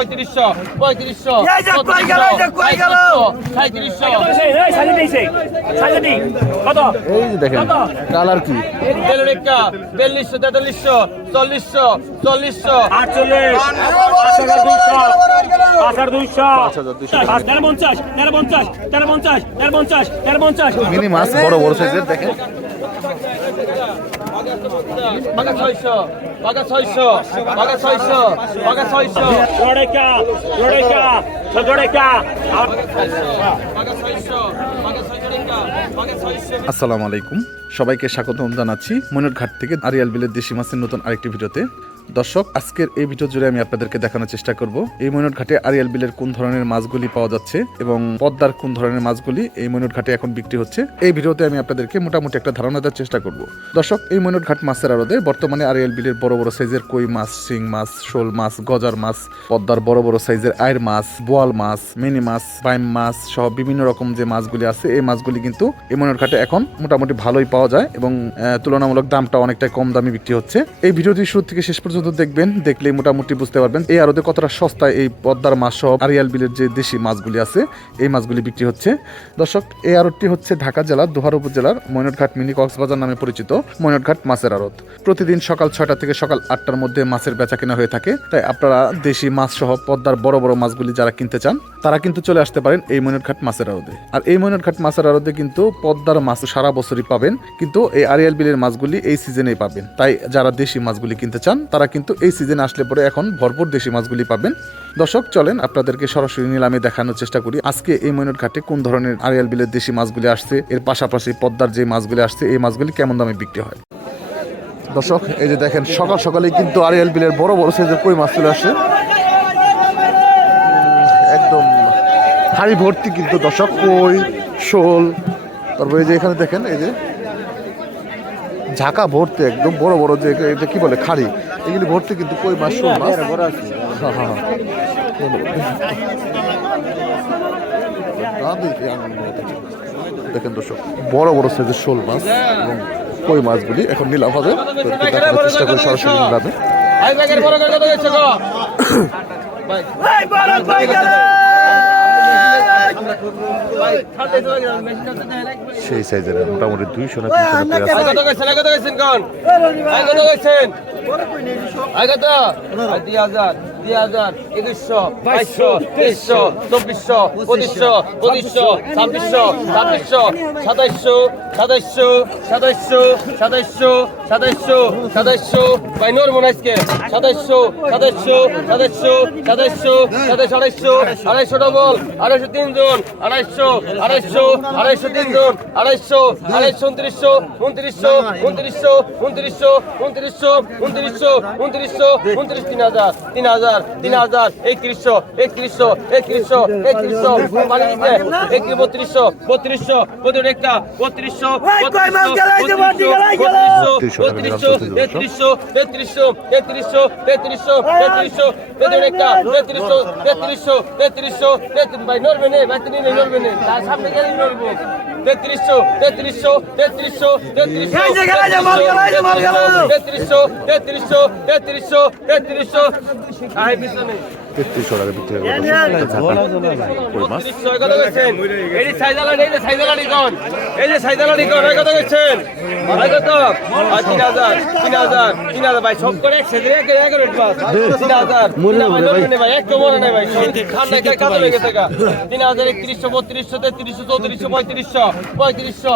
পঁয়ত্রিশশো পঁয়ত্রিশশো এই যে দেখেন কালার কি তেলরেক্কা বিয়াল্লিশশো তেতাল্লিশশো চল্লিশশো চল্লিশশো আটচল্লিশ মিনিমাস বড় বড় সাইজের দেখেন আসসালামু আলাইকুম। সবাইকে স্বাগতম জানাচ্ছি মনোরঘাট থেকে আরিয়াল বিলের দেশি মাছের নতুন আরেকটি ভিডিওতে। দর্শক, আজকের এই ভিডিও জুড়ে আমি আপনাদেরকে দেখানোর চেষ্টা করব, এই ময়নট ঘাটে আরিয়াল বিলের কোন ধরনের মাছগুলি পাওয়া যাচ্ছে এবং পদ্মার কোন ধরনের মাছগুলি এই ময়নট ঘাটে এখন বিক্রি হচ্ছে। এই ভিডিওতে আমি আপনাদেরকে মোটামুটি একটা ধারণা দেওয়ার চেষ্টা করব। দর্শক, এই ময়নট ঘাট মাছের আড়তে বর্তমানে আরিয়াল বিলের বড় বড় সাইজের কই মাছ, শিং মাছ, শোল মাছ, গজার মাছ, পদ্মার বড় বড় সাইজের আয়ের মাছ, বোয়াল মাছ, মিনি মাছ, বাইম মাছ সহ বিভিন্ন রকম যে মাছগুলি আছে, এই মাছগুলি কিন্তু এই ময়নট ঘাটে এখন মোটামুটি ভালোই পাওয়া যায় এবং তুলনামূলক দামটা অনেকটাই কম দামে বিক্রি হচ্ছে। এই ভিডিওটি শুরু থেকে শেষ পর্যন্ত দেখবেন, দেখলেই মোটামুটি বুঝতে পারবেন। এই আরতে কতটা সস্তায় এই পদ্মার মাছ সহ আরিয়াল বিলের যে দেশি মাছগুলি আছে, এই মাছগুলি বিক্রি হচ্ছে। দর্শক, এই আড়তটি হচ্ছে ঢাকা জেলার দোহার উপজেলার ময়নটঘাট মিনি কক্সবাজার নামে পরিচিত ময়নটঘাট মাছের আড়ত। প্রতিদিন সকাল ছয়টা থেকে সকাল আটটার মধ্যে মাছের বেচা কেনা হয়ে থাকে। তাই আপনারা দেশি মাছ সহ পদ্মার বড় বড় মাছগুলি যারা কিনতে চান, তারা কিন্তু চলে আসতে পারেন এই ময়নটঘাট মাছের আড়তে। আর এই ময়নটঘাট মাছের আড়তে কিন্তু পদ্মার মাছ সারা বছরই পাবেন, কিন্তু এই আরিয়াল বিলের মাছগুলি এই সিজনেই পাবেন। তাই যারা দেশি মাছগুলি কিনতে চান, তারা কিন্তু এই সিজনে আসলে পরে এখন ভরপুর দেশি মাছগুলি পাবেন। দর্শক, চলেন আপনাদেরকে সরাসরি নিলামে দেখানোর চেষ্টা করি। আজকে এই ময়নট ঘাটে কোন ধরনের আরিয়াল বিলের দেশি মাছগুলি আসছে, এর পাশাপাশি পদ্মার যে মাছগুলি আসছে, এই মাছগুলি কেমন দামে বিক্রি হয়? দর্শক, এই যে দেখেন, সকাল সকালেই কিন্তু আরিয়াল বিলের বড় বড় সাইজের কই মাছ চলে আসছে। একদম হাড়ি ভর্তি কিন্তু দর্শক, কই, শোল, তারপরে যে এখানে দেখেন, এই যে ঝাঁকা ভর্তি, একদম বড় বড় যে, এটা কি বলে, খাড়ি। এগুলি ভর্তি কিন্তু কই মাছ শোল মাছ? দেখেন দর্শক বড় বড় সাইজের শোল মাছ এবং কই মাছগুলি এখন নিলাম হবে। চেষ্টা করি সরাসরি নিলামে। সেই সাইজের মোটামুটি দুইশো না তিনশো আগে তো হাজার দুই হাজার একুশশো, বাইশশো, তেইশশো, চব্বিশশো, পঁচিশশো পঁচিশশো ছাব্বিশশো ছাব্বিশশো, সাতাইশশো সাতাইশশো সাতাইশশো সাতাইশশো সাতাইশশো সাতাইশশো সাতাইশশো সাতাইশশো সাতাইশশো সাতাইশশো, সাতাইশ আড়াইশো আড়াইশো ডবল আড়াইশো তিনজন আড়াইশো আড়াইশো আড়াইশো তিনজন আড়াইশো আড়াইশো উনত্রিশশো উনত্রিশশো উনত্রিশশো উনত্রিশশো উনত্রিশশো উনত্রিশশো উনত্রিশশো, উনত্রিশ, তিন হাজার তিন হাজার। তিন হাজার একত্রিশশো একত্রিশশো একত্রিশশো একত্রিশশো দিতে একত্রিশ বত্রিশশো বত্রিশশো বত্রিশ একটা বত্রিশশো গেল, গেল, গেল। বত্রিশশো তেত্রিশশো তেত্রিশশো তেত্রিশশো তেত্রিশশো তেত্রিশশো তেত্রিশ একটা তেত্রিশশো তেত্রিশশো তেত্রিশশো তেত্রিশ ভাই নড়বে নে ভাই তুমি নড়বে নে তার সামনে গেলেই নড়বো তেত্রিশশো তেত্রিশশো তেত্রিশশো তেত্রিশশো। তেত্রিশশো তেত্রিশশো তেত্রিশশো তেত্রিশশো তেত্রিশশো টাকা বিক্রি কই মাছ? তিন হাজার একত্রিশশো বত্রিশশো তেত্রিশশো চৌত্রিশশো পঁয়ত্রিশশো পঁয়ত্রিশশো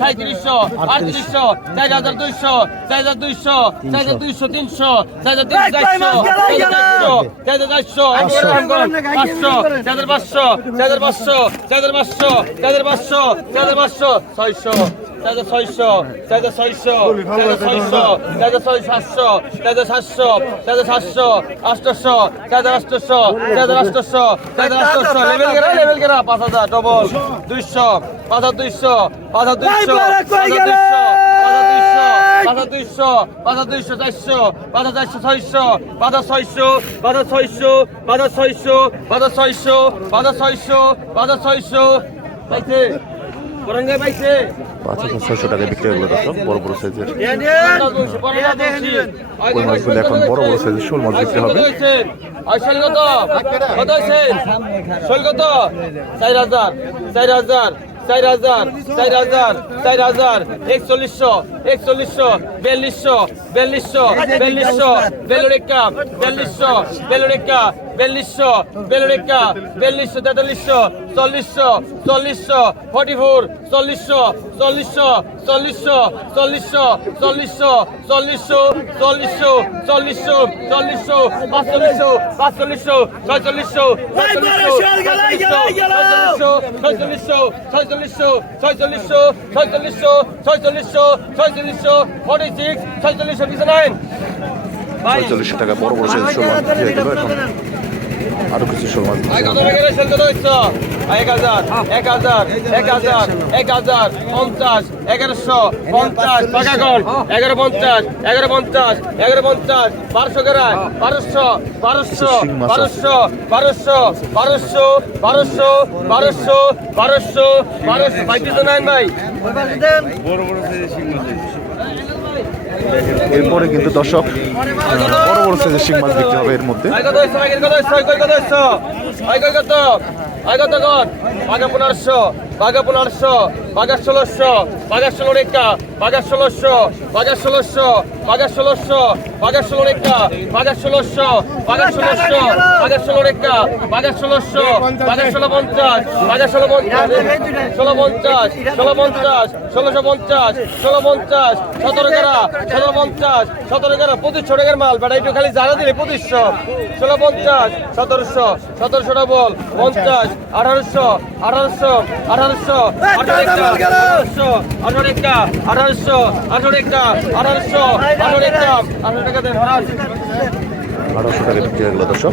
সাঁত্রিশশো আটত্রিশশো চার হাজার দুইশো চার হাজার দুইশো চার হাজার দুইশো তিনশো চার হাজার তিনশো চারশো চারশো পাঁচশো চাদের পাঁচশো চাদের পাঁচশো চাদের পাঁচশো চাদের পাঁচশো চাদের পাঁচশো ছয়শো চাদে ছয়শো চাদে ছয়শো চাদে ছয়শো চাদে ছয় সাতশো চাদে সাতশো চাদে সাতশো আষ্টশো চাদে আষ্টশো চাদে আষ্টশো চাদে আষ্টশো লেভেল গেরা লেভেল গেরা পাঁচ হাজার ডবল দুইশো পাঁচ হাজার দুইশো পাঁচ হাজার দুইশো পাঁচ হাজার দুইশো পাঁচ হাজার দুইশো। পাঁচ হাজার দুইশো চারশো হাজার চারশো ছয়শো হাজার ছয়শো হাজার ছয়শো হাজার ছয়শো হাজার ছয়শো হাজার ছয়শো হাজার ছয়শো। পাইছে? পাঁচ হাজার ছয়শো টাকায় বিক্রি হলো দর্শক বড় বড় সাইজের। কই মাছগুলো এখন বড় বড় সাইজের শোল মাছ বিক্রি হবে। কত কত? শোল কত? চার হাজার চার হাজার। চার হাজার চার হাজার চার হাজার একচল্লিশশো একচল্লিশশো বিয়াল্লিশশো বিয়াল্লিশশো বিয়াল্লিশশো বেলুরেকা বিয়াল্লিশশো বেলুরেকা বিয়াল্লিশশো বেলুরেকা বিয়াল্লিশশো তেতাল্লিশশো, চল্লিশশো চল্লিশশো ফর্টি ফোর চল্লিশশো চল্লিশশো চল্লিশশো চল্লিশশো চল্লিশশো চল্লিশশো চল্লিশশো চল্লিশশো চল্লিশশো, পাঁচচল্লিশশো পাঁচচল্লিশশো, ছয়চল্লিশশো ছয়চল্লিশশো ছয়চল্লিশশো ছয়চল্লিশশো ছয়চল্লিশশো ছয়চল্লিশশো ছয়চল্লিশশো ছয়চল্লিশশো ফর্টি সিক্স ছয়চল্লিশশো পিছনে নাইন ছয়চল্লিশশো টাকা বড় বড় সাইজের আরও কিছু হচ্ছে এক হাজার এক হাজার এক হাজার এক হাজার পঞ্চাশ এগারোশো পঞ্চাশ টাকা কন এগারো পঞ্চাশ এগারো পঞ্চাশ এগারো পঞ্চাশ বারোশো গেরায় বারোশো বারোশো বারোশো বারোশো বারোশো বারোশো বারোশো বারোশো বারোশো। ভাই পিছনে এরপরে কিন্তু দর্শক বড় বড় সাইজের শিং মাছ দেখতে হবে এর মধ্যে পনেরোশো বাঘা পনেরোশো, বাঘা ষোলোশো, বাঘা ষোলো রেখা বাঘা ষোলোশো বাঘা ষোলোশো বাঘা ষোলোশো, বাঘা ষোলো রেখা বাঘা ষোলোশো বাঘা ষোলোশো, বাঘা ষোলো রেখা বাঘা ষোলোশো, বাঘা ষোলো পঞ্চাশ বাঘা ষোলো পঞ্চাশ ষোলো পঞ্চাশ ষোলো পঞ্চাশ ষোলোশো পঞ্চাশ ষোলো পঞ্চাশ সতেরো গেরা ষোলো পঞ্চাশ সতেরো গেরা পঁচিশশো টাকার মাল। বেটা, একটু খালি জানা দিলে, পঁচিশশো। ষোলো পঞ্চাশ সতেরোশো সতেরোশোটা বল পঞ্চাশ আঠারোশো আঠারোশো আঠারোশো আঠারোশো আঠারো একটা আঠারোশো আঠারো একটা আঠারোশো আঠারো একটা আঠারো টাকা দেন। হরান টাকা বিক্রি হয়ে গেল দর্শক।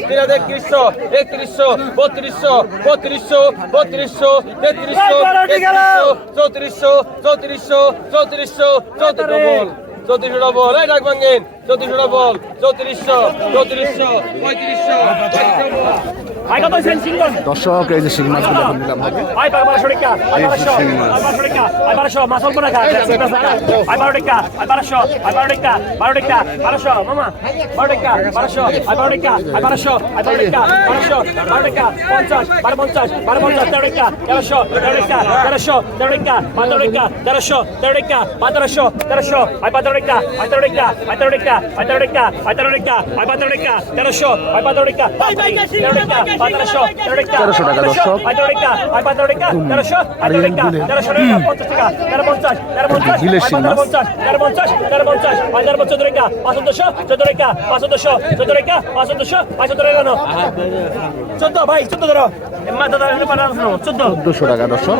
তিন হাজার একত্রিশশো একত্রিশশো বত্রিশশো বত্রিশশো বত্রিশশো তেত্রিশশো তেত্রিশশো চৌত্রিশশো চৌত্রিশশো চৌত্রিশশো চৌত্রিশ বল চৌত্রিশশো ডবল এই ডাক ভাঙ্গেন চৌত্রিশশো ডবল চৌত্রিশশো চৌত্রিশশো পঁয়ত্রিশশো দর্শক এই যে শিং মাছগুলো এখন নিলাম হবে তেরোশো তেরোশো তেরোশো তেরোশো টাকা দর্শক। আরিয়ান গিলের শিং মাছ চোদ্দশো টাকা দর্শক।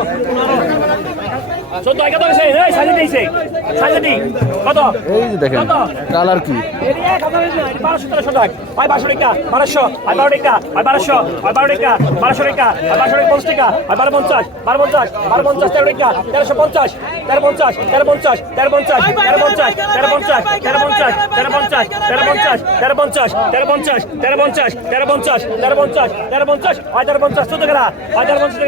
এই সাইজে দিয়েছে সাইজে দি যে দেখেন কালার কি বারোশো বারো টাকা বারো টাকা টাকা টাকা পঞ্চাশ টাকা বারো পঞ্চাশ বারো পঞ্চাশ বারো পঞ্চাশ তেরো টাকা তেরোশো পঞ্চাশ তেরো পঞ্চাশ তেরো পঞ্চাশ তেরো পঞ্চাশ তেরো পঞ্চাশ তেরো পঞ্চাশ তেরো পঞ্চাশ তেরো পঞ্চাশ তেরো পঞ্চাশ তেরো পঞ্চাশ তেরো পঞ্চাশ তেরো পঞ্চাশ তেরো পঞ্চাশ তেরো পঞ্চাশ তেরো পঞ্চাশ আয় তেরো পঞ্চাশ চোদ্দ টাকা আয় পঞ্চাশ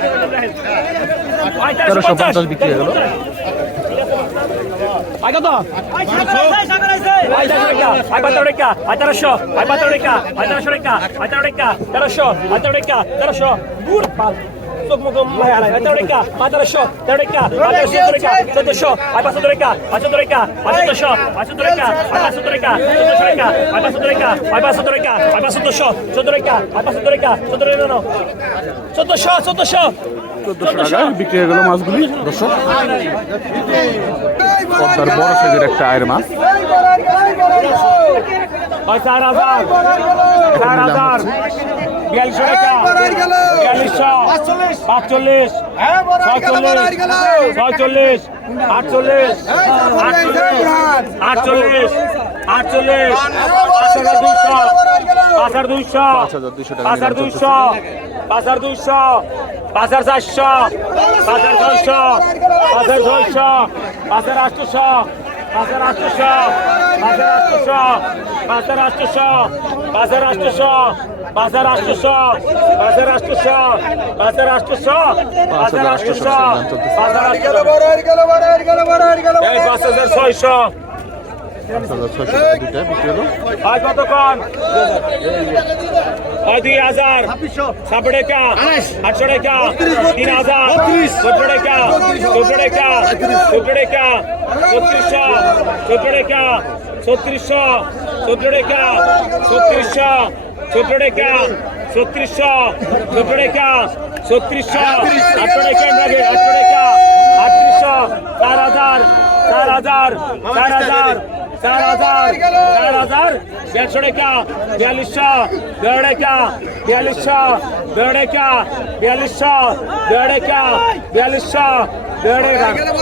তেরোশো পঞ্চাশ বিক্রি হয়ে গেল। Vai, Godó! Vai, Patareca! Vai, Tarachó! Vai, Patareca! Vai, Tarachoreca! Vai, Tarareca! Tarachó! Vai, Tarareca! Tarachó! Dura, pala! Vai, Tarareca! Vai, Tarachó! Tarareca! Vai, Tarachoreca! Santochó! Vai, Passadoreca! Vai, Santoreca! Vai, Santochó! Vai, Santoreca! Vai, Passadoreca! Santochoreca! Vai, Passadoreca! Vai, Passadoreca! Vai, Passadochó! Santoreca! Vai, Passadoreca! Santoreca não! Santochó! Santochó! চোদ্দশো টাকা বিক্রি হয়ে গেল মাছগুলি। দর্শক তার বড় সাইজের একটা আয়ের মাছ। পাঁচচল্লিশ ছয়চল্লিশ আটচল্লিশ আটচল্লিশ আটচল্লিশ পাঁচ হাজার দুইশো পাঁচ হাজার দুইশো। পাঁচ হাজার দুইশো। পাঁচ হাজার দুইশো। চারশো পাঁচ হাজার ছয়শো হাজার ছয়শো হাজার আটশোশো পাঁচ হাজার আটশোশো পাঁচ হাজার আটশোশো পাঁচ হাজার আটশোশো পাঁচ হাজার আটশোশো পাঁচ হাজার আটশোশো পাঁচ হাজার আটশোশো পাঁচ হাজার আটশোশো পাঁচ হাজার আটশোশো এই পাঁচ হাজার ছয়শো হয় কতক্ষণ? হয় দুই হাজার। ছাব্বিশ টাকা। আটশো টাকা। তিন হাজার। চোদ্দ টাকা। চোদ্দ টাকা। চোদ্দ টাকা। ছত্রিশশো চোদ্দ টাকা। ছত্রিশশো চোদ্দ টাকা। ছত্রিশশো চোদ্দ টাকা। ছত্রিশশো চোদ্দ টাকা। ছত্রিশশো আটশো টাকা লাগে আটশো টাকা। আটত্রিশশো চার হাজার। চার হাজার। চার হাজার। চার হাজার চার হাজার দেড়শো টাকা বিয়াল্লিশশো দেড় টাকা বিয়াল্লিশশো দেড় টাকা বিয়াল্লিশশো দেড় টাকা বিয়াল্লিশশো দেড় টাকা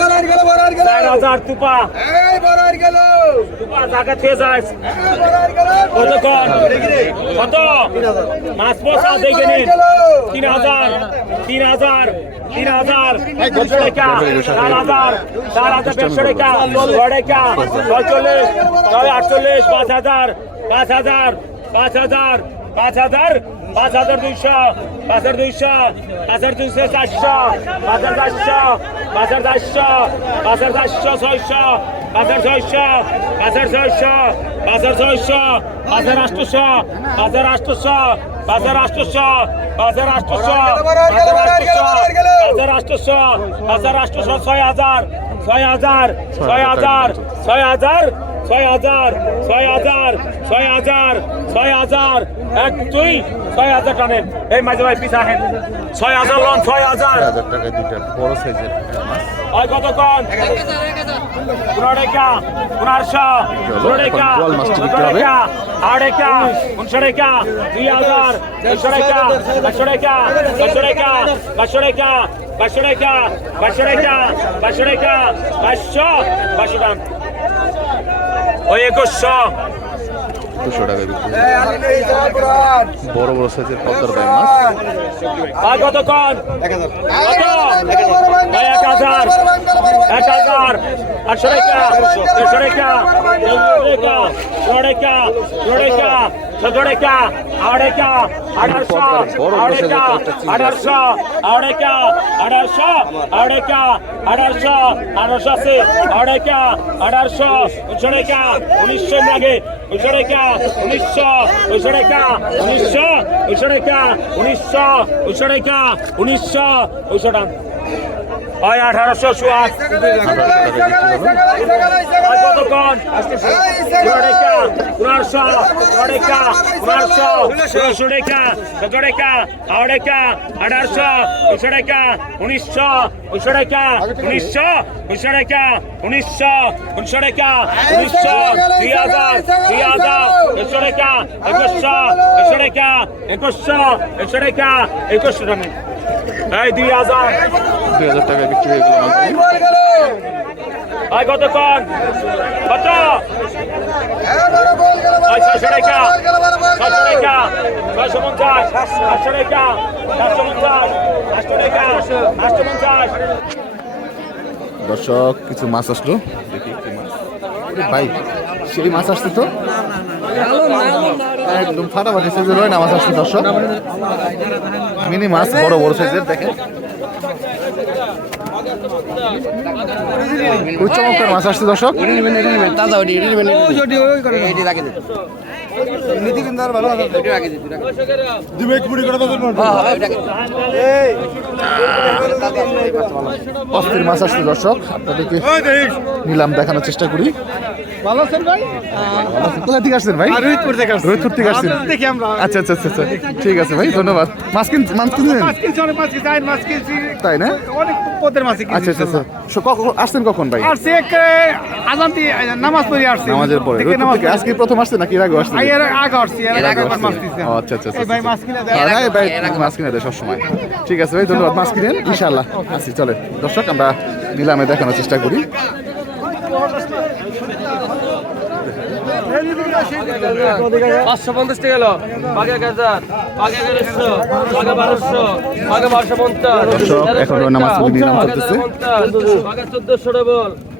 বরার গেল বরার গেল। 4000 তুপা। এই বরার গেল। তুপা জায়গা থেকে যাস এই বরার গেল। কত কত? কত মাস পয়সা দেখে নিন। 3000 3000 3000 200 টাকা 4000 4000 500 টাকা 100 টাকা 46 48 5000 5000 5000 5000 পাঁচ হাজার দুইশো পাঁচ হাজার দুইশো পাঁচ হাজার দুইশো চারশো পাঁচ হাজার চারশো পাঁচ হাজার চারশো পাঁচ হাজার চারশো ছয়শো পাঁচ হাজার ছয়শো পাঁচ হাজার ছয়শো পাঁচ হাজার ছয়শো পাঁচ হাজার আটশোশো পাঁচ হাজার আটশোশো পাঁচ হাজার আটশোশো পাঁচ হাজার আটশোশো পাঁচ হাজার আটশোশো পাঁচ হাজার আটশোশো পাঁচ হাজার, ছয় হাজার ছয় হাজার ছয় হাজার ছয় হাজার ছয় হাজার ছয় হাজার ছয় হাজার ছয় হাজার তুই ছয় হাজার টানেন এই মাঝে ভাই পিছা হেন ছয় হাজার লন ছয় হাজার। হাজার টাকা দুইটা বড় সাইজের ওই কত কন পুনরেকা পুনরশো পুনরেকা পুনরেকা আড়েকা উনশরেকা দুই হাজার দুশরেকা বাসরেকা বাসরেকা বাসরেকা বাসরেকা বাসরেকা বাসরেকা বাসশো বাসুদান ওই একুশশো। দুশো টাকা বিক্রি বড় বড় সাইজের পদ্মার ভাই মাছ এক হাজার। এক হাজার। আটশো রেখা দেড়শো রেখা রেখা রেখা রেখা ছগড়েকা আড়েকা আড়ারশো আড়েকা আড়ারশো আড়েকা আড়ারশো আড়েকা আড়ারশো আড়ারশো আছে আড়েকা আড়ারশো উছড়েকা উনিশশো লাগে উছড়েকা উনিশশো উছড়েকা উনিশশো উছড়েকা উনিশশো উছড়েকা উনিশশো উছড়ান হয় আঠারোশো সুয়াশ কতক্ষণ উনশো টাকা টাকা পনেরোশো ষোলোশো টাকা সতেরো টাকা আট টাকা আঠারোশো উনিশশো টাকা উনিশশো উনিশশো টাকা উনিশশো উনিশশো টাকা উনিশশো উনিশশো টাকা উনিশশো দুই হাজার দুই হাজার একশো টাকা একুশশো একশো টাকা একুশশো একশো টাকা একুশশো টাকা এই দুই হাজার দুই হাজার টাকায় বিক্রি হয়ে গেল কত ওই দর্শক, কিছু মাছ আসলো। মাছ। ভাই সেই মাছ আসছে তো? একদম ফাটাফাটি সাইজের হয় না মাছ আসছে দর্শক। মিনি মাছ, বড় বড় সাইজের দেখেন। খুব চমৎকার মাছ আসছে, দর্শক। তাজা ওটি নীতি কিন্তু আর ভালো আছে দিবে দর্শক। আপনাদেরকে নিলাম দেখানোর চেষ্টা করি। ভালো আছেন ভাই? কোথা থেকে আসছেন ভাই? রোহিতপুর থেকে আসছি। রোহিতপুর থেকে আসছেন। দেখি আমরা। আচ্ছা আচ্ছা আচ্ছা আচ্ছা। ঠিক আছে ভাই ধন্যবাদ। মাছ কিন মাছ কিনলেন মাছ কিনছি অনেক মাছ কিনছি মাছ কিনছি। তাই না? অনেক পদের মাছ কিনছি আচ্ছা আচ্ছা আচ্ছা। সো কখন আসছেন কখন ভাই? আসছি এক আজান দিয়ে নামাজ পড়ে আসছি। নামাজের পরে। আজকে প্রথম আসছেন নাকি এর আগে আসছেন? আই এর আগে আসছি এর আগে একবার মাছ কিনছি। আচ্ছা আচ্ছা আচ্ছা এই ভাই মাছ কিনে দেয়। আর ভাই মাছ কিনে দেয় সবসময়। ঠিক আছে ভাই ধন্যবাদ। মাছ কিনেন ইনশাআল্লাহ। আসি চলে দর্শক আমরা নিলামে দেখানোর চেষ্টা করি। পাঁচশো পঞ্চাশ টাকা এলো পাগে এক হাজার পাগে এগারোশো পাগে বারোশো পাগে পঞ্চাশ। এখন নামাজ পড়তে নামাজ পড়তেছে।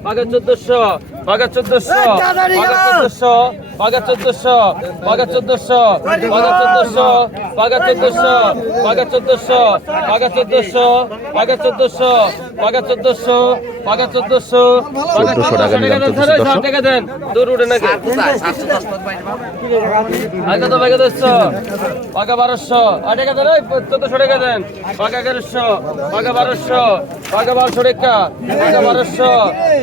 পাগে চোদ্দশো। পাকে চোদ্দশো পাকে চোদ্দশো পাকে চোদ্দশো পাকে চোদ্দশো পাকে চোদ্দশো পাকে চোদ্দশো পাকে চোদ্দশো পাকে চোদ্দশো পাকে চোদ্দশো পাকে চোদ্দশো পাকে চোদ্দশো 1400 টাকা নিলাম দর্শক। টাকা দেন দূর উঠে নাকি আগে তো বাগে দশশো পাকা বারোশো আর টাকা দেন চোদ্দশো টাকা দেন পাকা এগারোশো পাকা বারোশো পাকা বারোশো টাকা পাকা বারোশো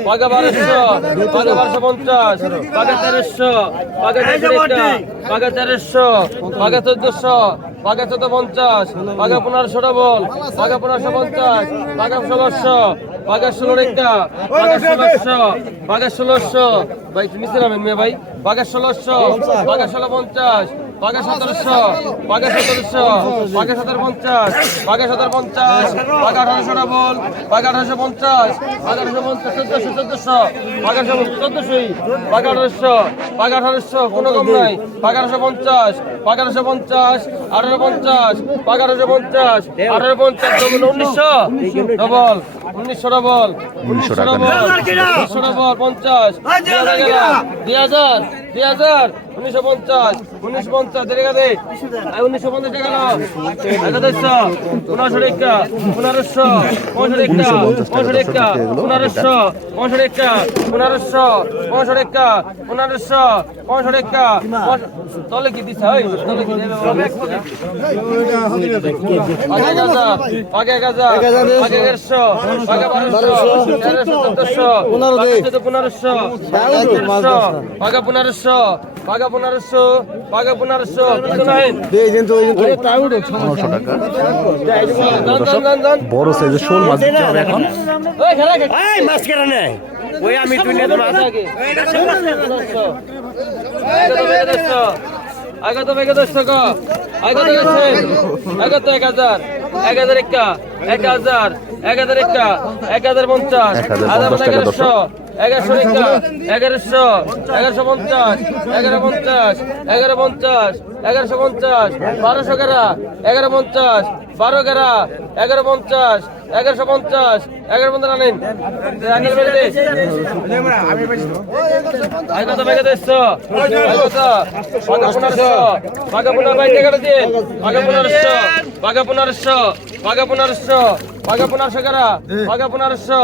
পাকা বারোশো বাঘা বারোশো পঞ্চাশ বাঘা তেরোশো বাঘা তেরোটা বাঘা তেরোশো বাঘা চোদ্দশো বাঘা চোদ্দ পঞ্চাশ বাঘা পনেরোশো ডবল বাঘা পনেরোশো পঞ্চাশ বাঘা ষোলোশো বাঘা ষোলো রেখা বাঘা ষোলোশো বাঘা ষোলোশো ভাই নিচে নামেন মেয়ে ভাই? বাঘা ষোলোশো বাঘা ষোলো পঞ্চাশ পাকা সতেরোশো পাকা সতেরোশো পাকা সতেরো পঞ্চাশ পাকা সতেরো পঞ্চাশ পাকা আঠারোশো ডবল পাকা আঠারোশো পঞ্চাশ পাকা আঠারোশো পঞ্চাশ চোদ্দশো চোদ্দশো পাকা চোদ্দশোই পাকা আঠারোশো পাকা আঠারোশো কোনো কম নাই পাকা আঠারোশো পঞ্চাশ পাকা আঠারোশো পঞ্চাশ আঠারো পঞ্চাশ পাকা আঠারোশো পঞ্চাশ আঠারো পঞ্চাশ উনিশশো ডবল উনিশশো ডবল উনিশশো টাকা উনিশশো ডবল পঞ্চাশ। দুই হাজার দুই হাজার উনিশশো পঞ্চাশ উনিশশো পঞ্চাশ দেখা দে। উনিশশো পঞ্চাশ টাকা নাও। একাদশশো পনেরোশো টাকা। পনেরোশো পনেরোশো টাকা। পনেরোশো টাকা। পনেরোশো পনেরোশো টাকা। পনেরোশো পনেরোশো টাকা। পনেরোশো পনেরোশো টাকা। তলে কি দিছে? ওই তলে কি দেবে আগে গাজা আগে গাজা আগে দেড়শো। বড় সাইজের শোল মাছ এখন মাছ কেনা নেয় ওই আমি তুলে আগত আগত দশ টাকা আগত এক হাজার এক হাজার একা এক হাজার এক হাজার একা এক হাজার পঞ্চাশ এগারোশো এগারোশো একা এগারোশো এগারোশো পঞ্চাশ এগারো পঞ্চাশ এগারো পঞ্চাশ এগারোশো পঞ্চাশ বারোশো গেরা এগারো পঞ্চাশ বারো গেরা এগারো পঞ্চাশ এগারোশো পঞ্চাশ এগারো পঞ্চাশ আনেন আগত বেগে দেড়শো আগত পাকা পনেরোশো পনেরো ভাই টাকাটা দিয়ে পাকা পনেরোশো পাকা পনেরোশো পাকা পনেরোশো পাকা পনেরোশো কারা? পাকা পনেরোশো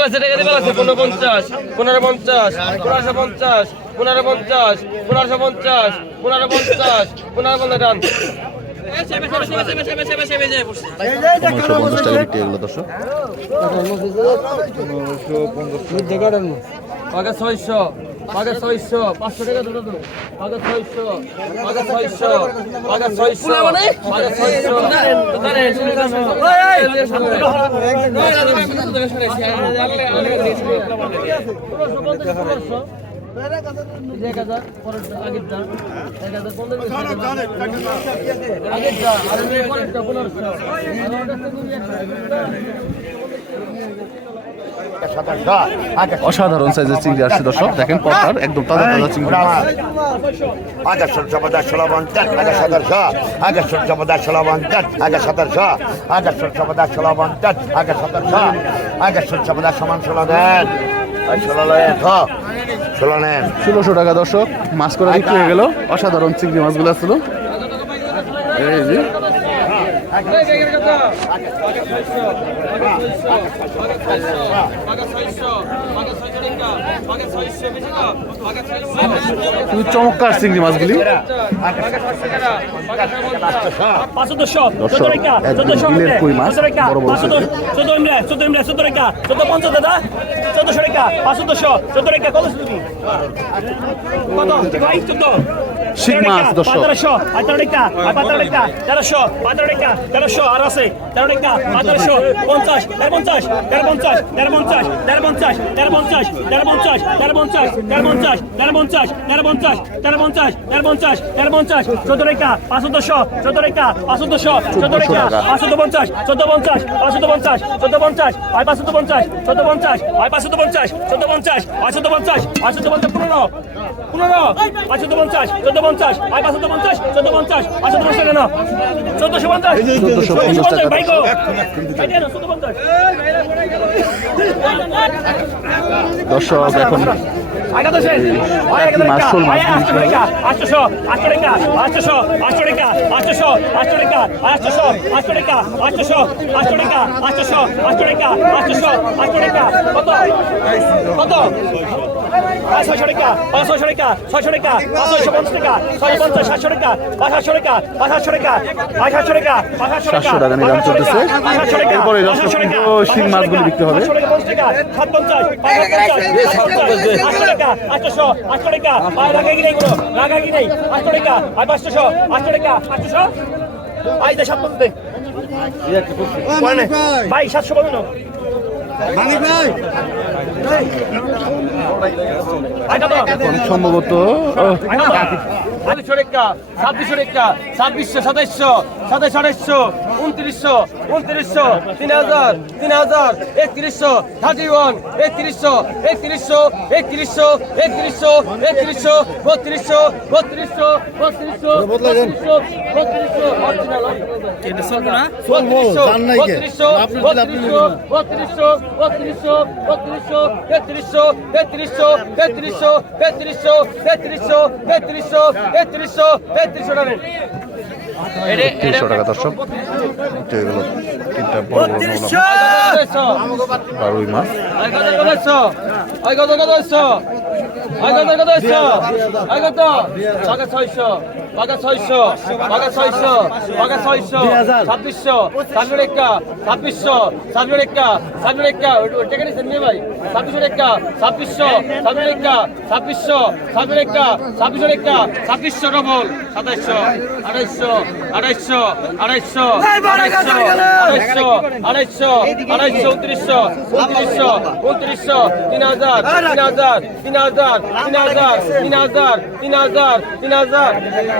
আছে টাকা আছে পনেরো পঞ্চাশ পনেরো পঞ্চাশ পনেরোশো পঞ্চাশ পনেরো পঞ্চাশ পনেরোশো পঞ্চাশ পনেরো পঞ্চাশ পনেরো পঞ্চাশ পনেরোশো পঞ্চাশ টাকা বিক্রি এগুলো দর্শক ছয়শো পাকা ছয়শো পাঁচশো টাকা দুটো তো পাকা ছয়শো পাকা ছয়শো পাকা ছয়শো পাকা ছয়শো এক হাজার আগের দাম এক হাজার পনেরো আগের দাম আর পনেরোশো অসাধারণ সাইজের চিংড়ি আসছে দর্শক। দেখেন পটার একদম তাজা তাজা চিংড়ি। আগাশন সমাদার সলাবান চার আগা সাতার শ আগাশন সমাদার সলাবান চার আগা সাতার শ আগাশন সমাদার সলাবান চার আগা সাতার শ আগাশন সমান ষোলোশো টাকা দর্শক মাছ করে বিক্রি হয়ে গেল। অসাধারণ চিংড়ি মাছগুলো ছিল এই যে খুবই চমৎকার চিংড়ি মাছগুলি। বিলের কই মাছ, বড় বড় চোদ্দ ইমরে চোদ্দ ইমরে চোদ্দ রেখা। চোদ্দ পঞ্চাশ দাদা চোদ্দশো রেখা পাঁচশো দশশো চোদ্দ রেখা কত কত? চোদ্দ শিং মাছ দর্শক পনেরো পনেরো পাঁচশো পঞ্চাশ চোদ্দ চোদ্দ পঞ্চাশ আয় পাঁচশো পঞ্চাশ চোদ্দ পঞ্চাশ পাঁচশো পঞ্চাশ পঞ্চাশ কেন? চোদ্দশো পঞ্চাশ চোদ্দশো পঞ্চাশ টাকা। ভাই গো। চোদ্দ পঞ্চাশ দর্শক এখন মাছ আটশো টাকা আটশো আটশো টাকা আটশো আটশো টাকা আটশো আটশো টাকা আটশো আটশো টাকা আটশো আটশো টাকা আটশো আটশো টাকা আটশো আটশো টাকা কত? কত? ছয়শো টাকা পাঁচশো টাকা ছয়শো টাকা পাঁচশো পঞ্চাশ টাকা ছয় পঞ্চাশ টাকা পাঁচশো টাকা পাঁচশো টাকা পাঁচশো টাকা পাঁচশো টাকা টাকা নিলাম চলতেছে এরপরে শিং মাছগুলি বিক্রি হবে ভাই সাতশো বলুন অনেক সম্ভবত ছাব্বিশশো একটা ছাব্বিশশো সাতাইশশো সাতাইশ আঠাইশশো উনত্রিশশো উনত্রিশশো তিন হাজার তিন হাজার একত্রিশশো থার্টি ওয়ান একত্রিশশো একত্রিশশো একত্রিশশো একত্রিশশো একত্রিশশো বত্রিশশো বত্রিশশো বত্রিশশো বত্রিশশো বত্রিশশো বত্রিশশো বত্রিশশো তেত্রিশশো তেত্রিশশো তেত্রিশশো তেত্রিশশো তেত্রিশশো তেত্রিশশো তেত্রিশশো তেত্রিশশো টাকা তিনশো টাকা দর্শক এগুলো তিনটা বড় বড় রুই মাছ কত কত কত ছয়শো নৌলা বারুই মাছ ছাব্বিশশো ছাব্বিশ রেখা ছাব্বিশশো ছাব্বিশ রেখা ছাব্বিশ রেখা টেকে নিচ্ছেন নিয়ে ভাই? ছাব্বিশশো রেখা ছাব্বিশশো ছাব্বিশ রেখা ছাব্বিশশো ছাব্বিশ রেখা ছাব্বিশশো রেখা ছাব্বিশশো ডবল সাতাইশশো আড়াইশো আড়াইশো আড়াইশো আড়াইশো আড়াইশো আড়াইশো উনত্রিশশো উনত্রিশশো উনত্রিশশো তিন হাজার তিন হাজার তিন হাজার তিন হাজার তিন হাজার তিন হাজার তিন হাজার।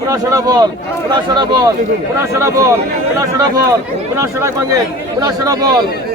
পুনাশোড়া বল পুনাশোড়া বল পুনাশোড়া বল পুনাশোড়া বল পুনাশোড়া ভাঙে পুনাশোড়া বল।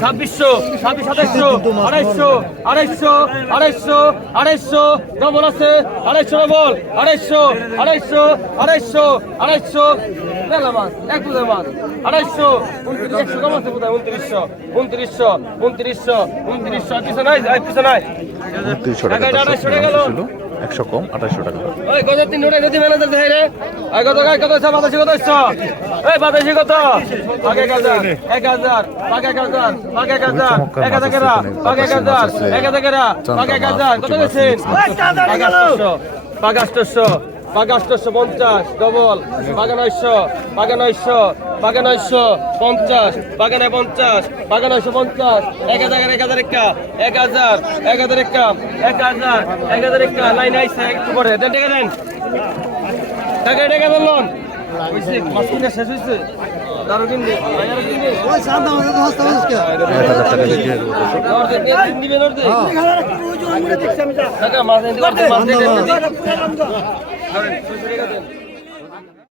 ছাব্বিশশো ছাব্বিশ সাতাইশশো আড়াইশো আড়াইশো আড়াইশো আড়াইশো ডবল আছে আড়াইশো ডবল আড়াইশো আড়াইশো আড়াইশো আড়াইশো মেলা মাছ এক মাছ আড়াইশো উনত্রিশ একশো কম আছে উনত্রিশশো উনত্রিশশো উনত্রিশশো উনত্রিশশো নাই পিছনে নাই। তিনশো টাকা ছিল একশো কম আঠাশশো টাকা ওই কত তিন নোটে নদী ম্যানেজার দেখাই রে। আই কত গাই কত সব বাতাসি কত ইচ্ছ এই বাতাসি কত? পাক এক হাজার এক হাজার পাক এক হাজার পাক এক হাজার এক হাজার কেরা? পাক এক হাজার এক হাজার কেরা? পাক এক হাজার কত গেছেন পাক আটশো। পাক আটশো পঞ্চাশ ডবল পাকে নয়শো পাকে নয়শো নয়শো পঞ্চাশ পাকে নয় পঞ্চাশ পাকে নয়শো পঞ্চাশ এক হাজার এক হাজার একা এক হাজার এক হাজার একা এক হাজার এক হাজার একা লাইন আইসে একটু পরে। দেন টাকা দেন। টাকা টাকা দেন লোন। শেষ টাকা মাছ দেন ধরেন। 600 টাকা দেন